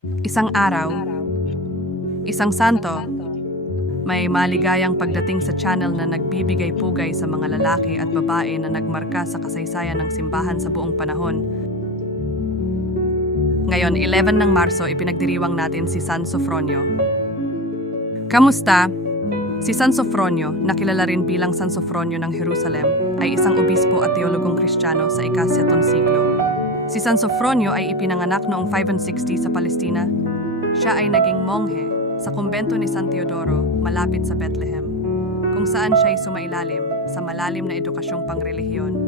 Isang araw, isang santo, may maligayang pagdating sa channel na nagbibigay pugay sa mga lalaki at babae na nagmarka sa kasaysayan ng simbahan sa buong panahon. Ngayon, 11 ng Marso, ipinagdiriwang natin si San Sofronio. Kamusta? Si San Sofronio, nakilala rin bilang San Sofronio ng Jerusalem, ay isang obispo at teologong kristyano sa ikasyatong siglo. Si San Sofronio ay ipinanganak noong 560 sa Palestina. Siya ay naging monghe sa kumbento ni San Teodoro malapit sa Bethlehem, kung saan siya ay sumailalim sa malalim na edukasyong pangrelihiyon.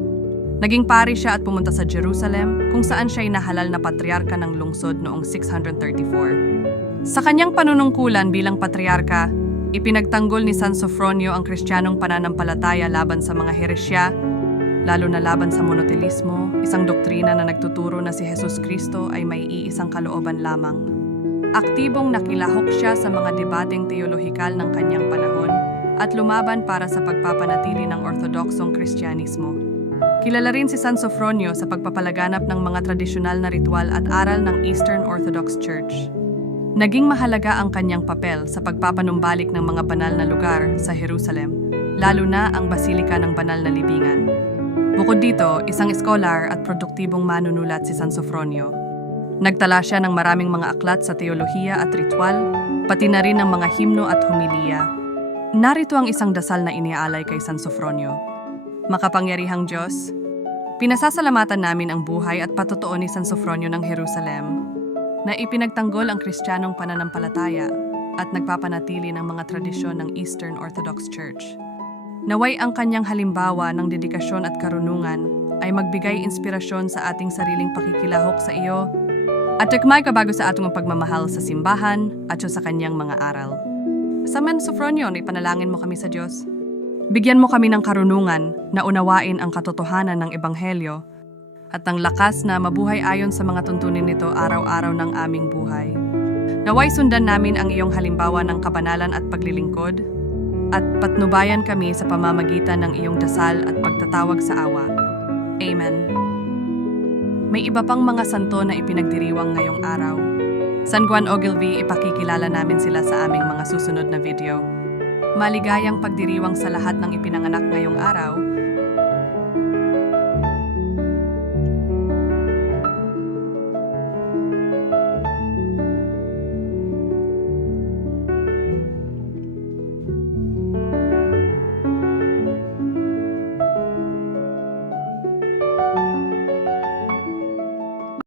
Naging pari siya at pumunta sa Jerusalem, kung saan siya ay nahalal na patriarka ng lungsod noong 634. Sa kanyang panunungkulan bilang patriarka, ipinagtanggol ni San Sofronio ang kristyanong pananampalataya laban sa mga heresya, lalo na laban sa monotelismo, isang doktrina na nagtuturo na si Jesus Kristo ay may iisang kalooban lamang. Aktibong nakilahok siya sa mga debateng teolohikal ng kanyang panahon at lumaban para sa pagpapanatili ng ortodoksong kristyanismo. Kilala rin si San Sofronio sa pagpapalaganap ng mga tradisyonal na ritual at aral ng Eastern Orthodox Church. Naging mahalaga ang kanyang papel sa pagpapanumbalik ng mga banal na lugar sa Jerusalem, lalo na ang Basilika ng Banal na Libingan. Bukod dito, isang scholar at produktibong manunulat si San Sofronio. Nagtala siya ng maraming mga aklat sa teolohiya at ritual, pati na rin ng mga himno at humiliya. Narito ang isang dasal na iniaalay kay San Sofronio. Makapangyarihang Diyos, pinasasalamatan namin ang buhay at patotoo ni San Sofronio ng Jerusalem na ipinagtanggol ang kristyanong pananampalataya at nagpapanatili ng mga tradisyon ng Eastern Orthodox Church. Naway ang kanyang halimbawa ng dedikasyon at karunungan ay magbigay inspirasyon sa ating sariling pakikilahok sa iyo at tukmay kabago sa atong pagmamahal sa simbahan at sa kanyang mga aral. Sa Man Sofronio, ipanalangin mo kami sa Diyos. Bigyan mo kami ng karunungan na unawain ang katotohanan ng Ebanghelyo at ng lakas na mabuhay ayon sa mga tuntunin nito araw-araw ng aming buhay. Naway sundan namin ang iyong halimbawa ng kabanalan at paglilingkod at patnubayan kami sa pamamagitan ng iyong dasal at pagtatawag sa awa. Amen. May iba pang mga santo na ipinagdiriwang ngayong araw. San Juan Ogilvy, ipakikilala namin sila sa aming mga susunod na video. Maligayang pagdiriwang sa lahat ng ipinanganak ngayong araw